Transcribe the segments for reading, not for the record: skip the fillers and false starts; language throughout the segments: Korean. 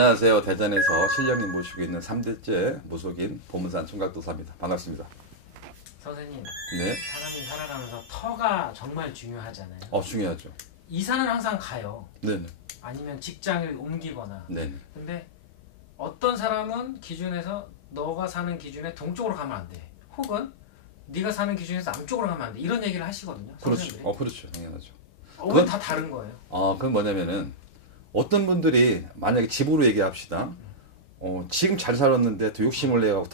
안녕하세요. 대전에서 신령님 모시고 있는 3대째 무속인 보문산 총각도사입니다. 반갑습니다. 선생님, 네. 사람이 살아가면서 터가 정말 중요하잖아요. 중요하죠. 이사는 항상 가요. 네네. 아니면 직장을 옮기거나. 네네. 근데 어떤 사람은 기준에서 너가 사는 기준에 동쪽으로 가면 안 돼. 혹은 네가 사는 기준에서 남쪽으로 가면 안 돼. 이런 얘기를 하시거든요. 그렇죠. 선생님들이. 그렇죠. 당연하죠. 그건 다 다른 거예요. 그건 뭐냐면은 어떤 분들이 만약에 집으로 얘기합시다. 지금 잘 살았는데 더 욕심을 내고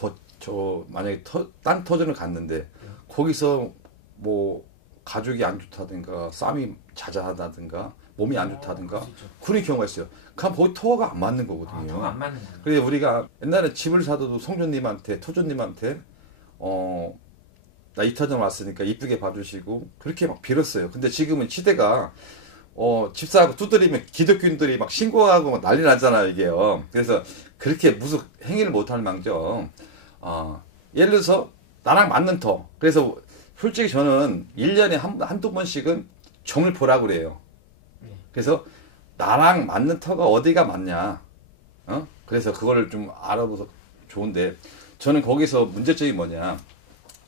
만약에 딴 터전을 갔는데 거기서 뭐 가족이 안 좋다든가 싸움이 잦아하다든가 몸이 안 좋다든가 그런 경우가 있어요. 그럼 거기 터가 안 맞는 거거든요. 터가 안 맞는 거예요. 그래서 우리가 옛날에 집을 사도 성조님한테 토조님한테 나 이 터전 왔으니까 이쁘게 봐주시고 그렇게 막 빌었어요. 근데 지금은 시대가 집사하고 두드리면 기독교인들이 막 신고하고 막 난리 나잖아요, 이게요. 그래서 그렇게 무속 행위를 못할 망정, 예를 들어서 나랑 맞는 터. 그래서 솔직히 저는 1년에 한두 번씩은 점을 보라고 그래요. 그래서 나랑 맞는 터가 어디가 맞냐. 그래서 그거를 좀 알아봐서 좋은데, 저는 거기서 문제점이 뭐냐.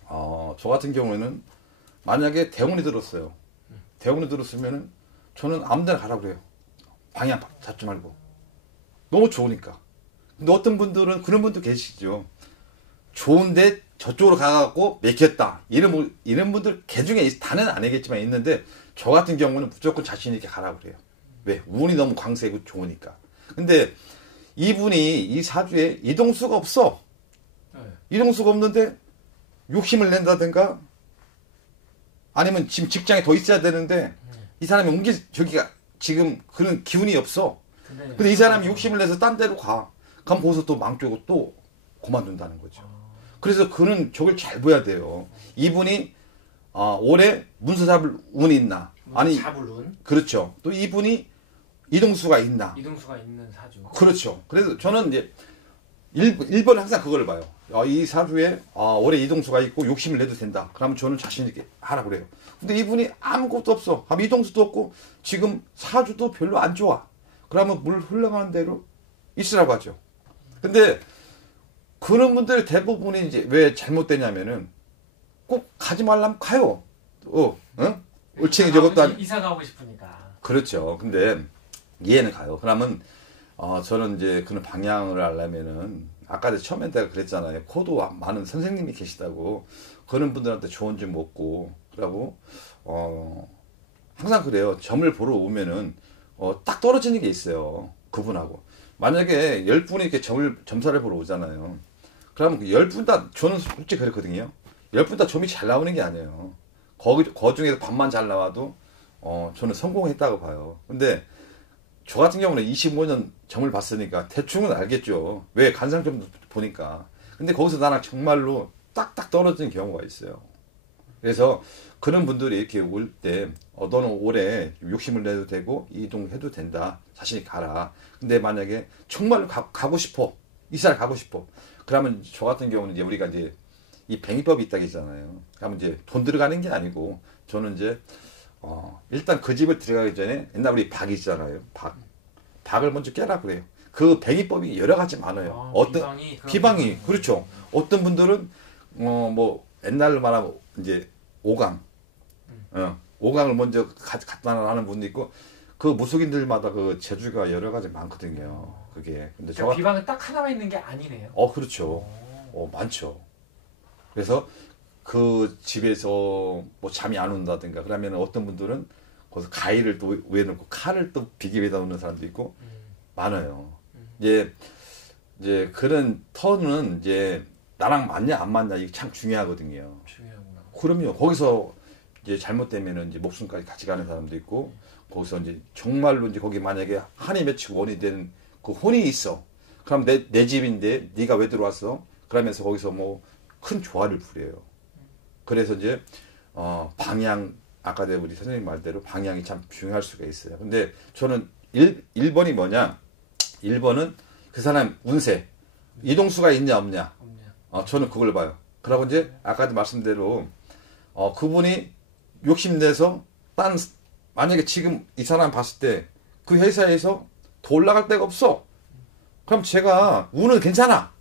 저 같은 경우에는 만약에 대운이 들었어요. 대운이 들었으면은 저는 아무 데나 가라고 그래요. 방향 잡지 말고. 너무 좋으니까. 근데 어떤 분들은 그런 분도 계시죠. 좋은데 저쪽으로 가갖고 맥혔다. 이런 분들 개중에 다는 아니겠지만 있는데 저 같은 경우는 무조건 자신 있게 가라고 그래요. 왜? 운이 너무 광세고 좋으니까. 근데 이분이 이 사주에 이동수가 없어. 이동수가 없는데 욕심을 낸다든가 아니면 지금 직장에 더 있어야 되는데 이 사람이 저기가 지금 그런 기운이 없어. 근데 이 사람이 욕심을 내서 딴 데로 가. 그럼 거기서 또 망조고 또 그만둔다는 거죠. 그래서 그는 저걸 잘 봐야 돼요. 이분이 올해 문서 잡을 운이 있나? 아니 잡을 운? 그렇죠. 또 이분이 이동수가 있나? 이동수가 있는 사주. 그렇죠. 그래서 저는 이제 1번은 항상 그걸 봐요. 이 사주에 올해 이동수가 있고 욕심을 내도 된다. 그러면 저는 자신 있게 하라고 그래요. 근데 이분이 아무것도 없어. 이동수도 없고 지금 사주도 별로 안 좋아. 그러면 물 흘러가는 대로 있으라고 하죠. 근데 그런 분들 대부분이 이제 왜 잘못되냐면은 꼭 가지 말라면 가요. 올챙이 저것도 이사 가고 싶으니까. 그렇죠. 근데 이해는 가요. 그러면 저는 이제 그런 방향을 하려면은 아까 처음에 내가 그랬잖아요. 코도 많은 선생님이 계시다고 그런 분들한테 조언 좀 얻고 그러고 항상 그래요. 점을 보러 오면은 딱 떨어지는 게 있어요. 그분하고 만약에 10분이 이렇게 점사를 보러 오잖아요. 그러면 10분 다 저는 솔직히 그랬거든요. 10분 다 점이 잘 나오는 게 아니에요. 그 중에서 반만 잘 나와도 저는 성공했다고 봐요. 근데 저 같은 경우는 25년 점을 봤으니까 대충은 알겠죠. 왜 간상점도 보니까. 근데 거기서 나랑 정말로 딱딱 떨어지는 경우가 있어요. 그래서 그런 분들이 이렇게 올 때 너는 올해 욕심을 내도 되고 이동해도 된다. 자신이 가라. 근데 만약에 정말로 가고 싶어. 이사를 가고 싶어. 그러면 저 같은 경우는 이제 우리가 이제 이 뱅이법이 있다고 했잖아요. 그러면 이제 돈 들어가는 게 아니고 저는 이제 일단 그 집을 들어가기 전에 옛날 우리 박 있잖아요. 박을 먼저 깨라 그래요. 그 뱅이법이 여러 가지 많아요. 비방이 그렇죠. 어떤 분들은 뭐 옛날로 말하면 이제 오강, 오강을 먼저 갖다 하는 분도 있고 그 무속인들마다 그 재주가 여러 가지 많거든요. 그게 근데 그러니까 비방은 딱 하나만 있는 게 아니네요. 그렇죠. 많죠. 그래서 그 집에서 뭐 잠이 안 온다든가 그러면 어떤 분들은 거기서 가위를 또 위에 놓고 칼을 또 비계에다 놓는 사람도 있고 많아요. 이제 그런 턴은 이제 나랑 맞냐 안 맞냐 이게 참 중요하거든요. 중요하구나. 그럼요. 거기서 이제 잘못되면은 이제 목숨까지 같이 가는 사람도 있고 거기서 이제 정말로 이제 거기 만약에 한이 맺히고 원이 되는 그 혼이 있어. 그럼 내 집인데 네가 왜 들어왔어? 그러면서 거기서 뭐 큰 조화를 부려요. 그래서 이제 방향 아까 우리 선생님 말대로 방향이 참 중요할 수가 있어요. 근데 저는 1번이 뭐냐? 1번은 그 사람 운세. 이동수가 있냐 없냐? 저는 그걸 봐요. 그러고 이제 아까도 말씀대로 그분이 욕심내서 만약에 지금 이 사람 봤을 때 그 회사에서 더 올라갈 데가 없어. 그럼 제가 운은 괜찮아.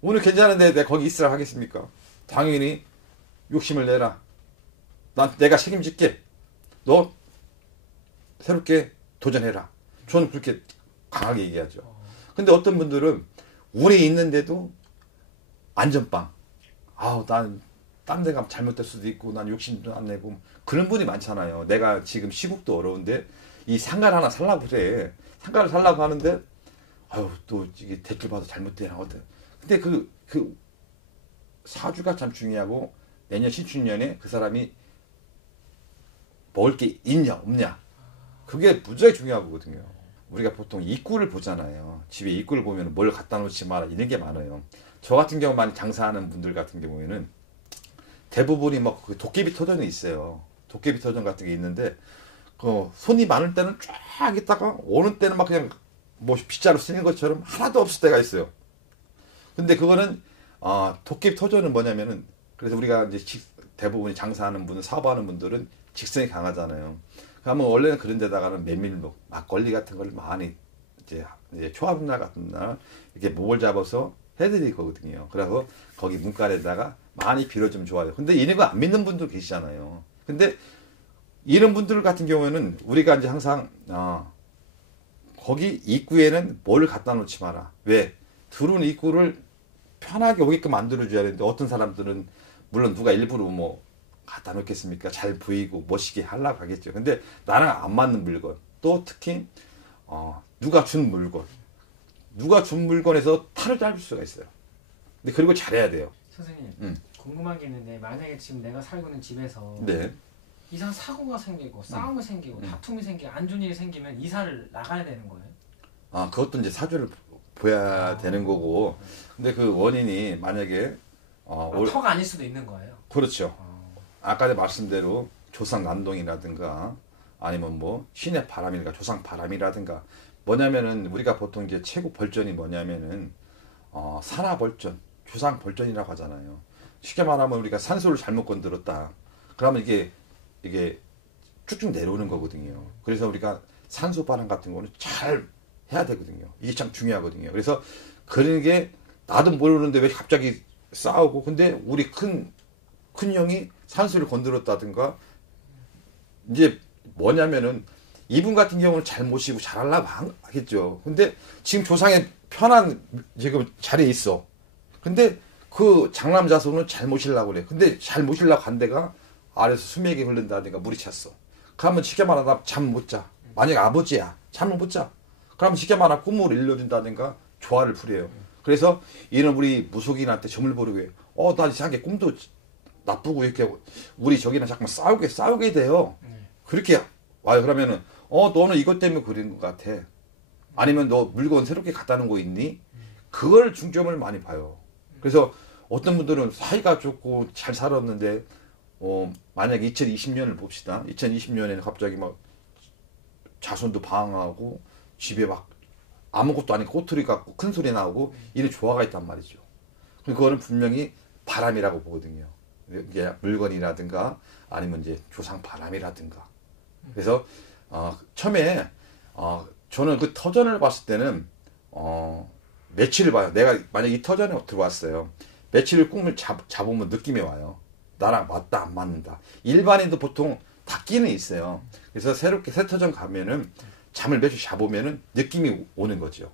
운은 괜찮은데 내가 거기 있으라 하겠습니까? 당연히 욕심을 내라. 난 내가 책임질게. 너 새롭게 도전해라. 저는 그렇게 강하게 얘기하죠. 근데 어떤 분들은 운이 있는데도 안전빵. 아우, 난 딴 데 가면 잘못될 수도 있고, 난 욕심도 안 내고. 그런 분이 많잖아요. 내가 지금 시국도 어려운데, 이 상가를 하나 살라고 그래. 상가를 살라고 하는데, 아유, 또 이게 대출 받아 잘못되나, 어때. 근데 그 사주가 참 중요하고, 내년 신축년에 그 사람이 먹을 게 있냐, 없냐. 그게 무지하게 중요하거든요. 우리가 보통 입구를 보잖아요. 집에 입구를 보면 뭘 갖다 놓지 마라, 이런 게 많아요. 저 같은 경우 많이 장사하는 분들 같은 경우에는 대부분이 막 그 도깨비 터전이 있어요. 도깨비 터전 같은 게 있는데, 그 손이 많을 때는 쫙 있다가 오는 때는 막 그냥 뭐 빗자루 쓰는 것처럼 하나도 없을 때가 있어요. 근데 그거는 도깨비 터전은 뭐냐면은, 그래서 우리가 이제 대부분이 장사하는 분은, 사업하는 분들은 직성이 강하잖아요. 그러면 원래는 그런 데다가는 메밀묵, 막걸리 같은 걸 많이 이제 초합날 같은 날 이렇게 목을 잡아서 해드릴 거거든요. 그래서 거기 문간에다가 많이 빌어주면 좋아요. 근데 이런 거 안 믿는 분들 계시잖아요. 근데 이런 분들 같은 경우에는 우리가 이제 항상 거기 입구에는 뭘 갖다 놓지 마라. 왜? 들어오는 입구를 편하게 오게끔 만들어줘야 되는데, 어떤 사람들은 물론 누가 일부러 뭐 갖다 놓겠습니까? 잘 보이고 멋있게 하려고 하겠죠. 근데 나랑 안 맞는 물건, 또 특히 누가 준 물건에서 탈을 잡을 수가 있어요. 근데 그리고 잘해야 돼요. 선생님, 궁금한 게 있는데, 만약에 지금 내가 살고 있는 집에서 네. 이상 사고가 생기고 싸움이 생기고 다툼이 생기고 안 좋은 일이 생기면 이사를 나가야 되는 거예요? 그것도 이제 사주를 봐야 되는 거고. 근데 그 원인이 만약에 터가 아닐 수도 있는 거예요? 그렇죠. 아까 말씀대로 조상 난동이라든가 아니면 뭐 신의 바람이라든가 조상 바람이라든가, 뭐냐면은 우리가 보통 이제 최고 벌전이 뭐냐면은 산하 벌전, 조상 벌전이라고 하잖아요. 쉽게 말하면 우리가 산소를 잘못 건드렸다. 그러면 이게 쭉쭉 내려오는 거거든요. 그래서 우리가 산소 반응 같은 거는 잘 해야 되거든요. 이게 참 중요하거든요. 그래서 그런 게 나도 모르는데 왜 갑자기 싸우고, 근데 우리 큰 형이 산소를 건드렸다든가, 이제 뭐냐면은 이분 같은 경우는 잘 모시고 잘하려고 하겠죠. 근데 지금 조상의 편한 지금 자리에 있어. 근데 그 장남자손은 잘 모시려고 그래. 근데 잘 모시려고 간 데가 아래에서 수맥이 흐른다든가 물이 찼어. 그러면 쉽게 말하면 잠 못 자. 만약에 아버지야, 잠을 못 자. 그러면 쉽게 말하면 꿈을 일러준다든가 조화를 부려요. 그래서 이런 우리 무속인한테 점을 보르고 해요. 나 이상하게 꿈도 나쁘고 이렇게 우리 저기는 자꾸 싸우게 돼요. 그렇게 와요. 그러면은 너는 이것 때문에 그런 것 같아. 아니면 너 물건 새롭게 갖다 놓은 거 있니? 그걸 중점을 많이 봐요. 그래서 어떤 분들은 사이가 좋고 잘 살았는데 만약에 2020년을 봅시다. 2020년에는 갑자기 막 자손도 방황하고 집에 막 아무것도 아닌 꼬투리 갖고 큰 소리 나오고 이런 조화가 있단 말이죠. 그거는 분명히 바람이라고 보거든요. 이게 물건이라든가 아니면 이제 조상 바람이라든가. 그래서 처음에 저는 그 터전을 봤을 때는 며칠을 봐요. 내가 만약 이 터전에 들어왔어요. 며칠을 꿈을 잡으면 느낌이 와요. 나랑 맞다 안 맞는다. 일반인도 보통 다 끼는 있어요. 그래서 새롭게 새 터전 가면은 잠을 며칠 잡으면은 느낌이 오는 거죠.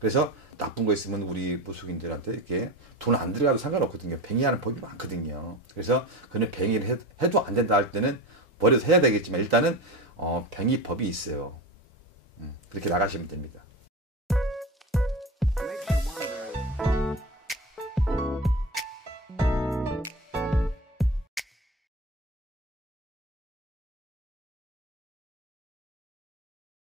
그래서 나쁜 거 있으면 우리 무속인들한테 이렇게 돈 안 들어가도 상관없거든요. 뱅이하는 법이 많거든요. 그래서 그는 뱅이를 해도 안 된다 할 때는 버려서 해야 되겠지만 일단은 뱅이 법이 있어요. 그렇게 나가시면 됩니다.